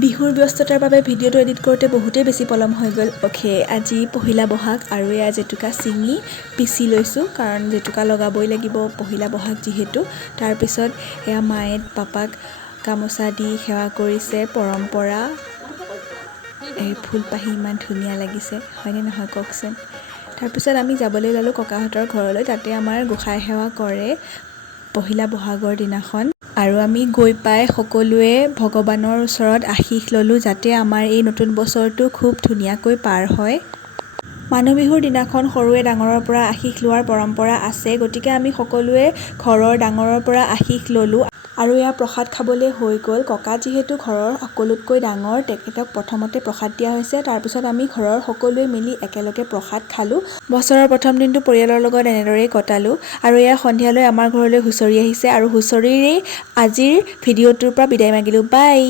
বিহুৰ ব্যস্ততাৰ বাবে ভিডিঅ'টো এডিট কৰোঁতে বহুতেই বেছি পলম হৈ গ'ল। আজি পহিলা বহাগ আৰু এয়া জেতুকা চিঙি পিচি লৈছোঁ, কাৰণ জেতুকা লগাবই লাগিব পহিলা বহাগ যিহেতু। তাৰপিছত এয়া মায়ে পাপাক গামোচা দি সেৱা কৰিছে, পৰম্পৰা। এই ফুলপাহি ইমান ধুনীয়া লাগিছে, হয়নে নহয় কওকচোন। তাৰপিছত আমি যাবলৈ ওলালোঁ ককাহঁতৰ ঘৰলৈ, তাতে আমাৰ গোঁসাই সেৱা কৰে পহিলা বহাগৰ দিনাখন। আৰু আমি গৈ পাই সকলোৱে ভগৱানৰ ওচৰত আশীষ ল'লোঁ, যাতে আমাৰ এই নতুন বছৰটো খুব ধুনীয়াকৈ পাৰ হয়। মানুহ বিহুৰ দিনাখন সৰুৱে ডাঙৰৰ পৰা আশীষ লোৱাৰ পৰম্পৰা আছে, গতিকে আমি সকলোৱে ঘৰৰ ডাঙৰৰ পৰা আশীষ ল'লোঁ। আৰু এয়া প্ৰসাদ খাবলৈ হৈ গ'ল। ককা যিহেতু ঘৰৰ সকলোতকৈ ডাঙৰ, তেখেতক প্ৰথমতে প্ৰসাদ দিয়া হৈছে। তাৰপিছত আমি ঘৰৰ সকলোৱে মিলি একেলগে প্ৰসাদ খালোঁ। বছৰৰ প্ৰথম দিনটো পৰিয়ালৰ লগত এনেদৰেই কটালোঁ। আৰু এয়া সন্ধিয়ালৈ আমাৰ ঘৰলৈ হুঁচৰি আহিছে, আৰু হুঁচৰিৰেই আজিৰ ভিডিঅ'টোৰ পৰা বিদায় মাগিলোঁ। বাই।